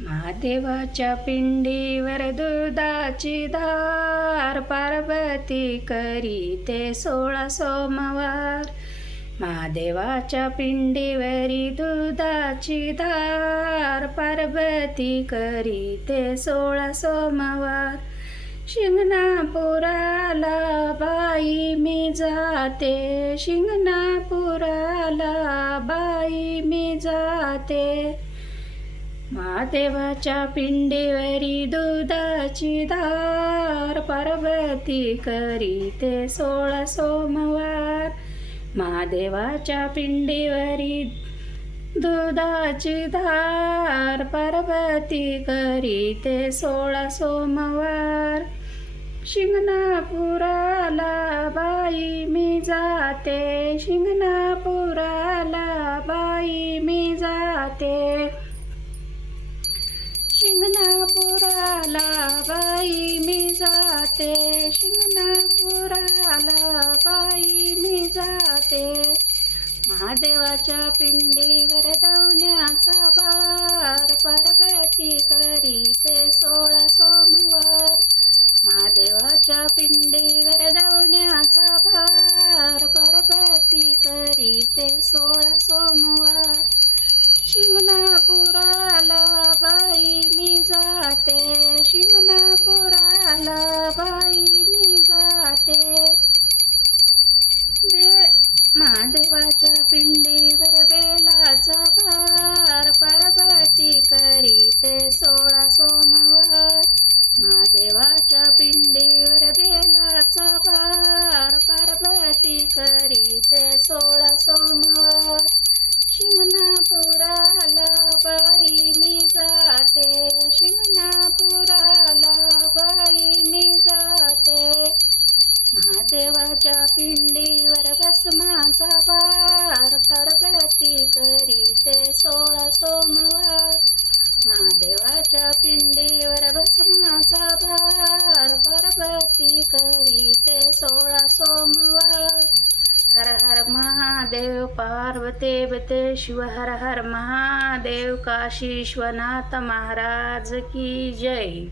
महादेवाच्या पिंडीवर दुधाची धार, पार्वती करीते 16 सोमवार. महादेवाच्या पिंडीवरी दुधाची धार, पार्वती करीते 16 सोमवार. शिंगणापुराला बाई मी जाते, शिंगणापुराला बाई मी जाते. महादेवाच्या पिंडीवरी दुधाची धार, पार्वती करीते 16 सोमवार. महादेवाच्या पिंडीवरी दुधाची धार, पार्वती करीते 16 सोमवार. शिंगणापुराला बाई मी जाते, शिंगणापुराला बाई मी जाते. शिंगणापुराला बाई मी जाते, शिंगणापुराला बाई मी जाते. महादेवाच्या पिंडीवर दवण्याचा भार, पार्वती करीते 16 सोमवार. महादेवाच्या पिंडीवर दवण्याचा भार, पार्वती करीते 16 सोमवार. शिंगणापुराला बाई मी जाते, शिंगणापुराला बाई मी जाते. महादेवाच्या पिंडीवर बेलाचा भार, पार्वती करीते 16 सोमवार. महादेवाच्या पिंडीवर बेलाचा भार, पार्वती करीते 16 सोमवार. शिंगणापुराला बाई मी जाते, शिंगणापुराला बाई मी जाते. महादेवाच्या पिंडीवर भस्माचा भार, पार्वती करीते 16 सोमवार. महादेवाच्या पिंडीवर भस्माचा भार, पार्वती करीते 16 सोमवार. हर हर महादेव पार्वतीपते शिव, हर हर महादेव. काशी विश्वनाथ महाराज की जय.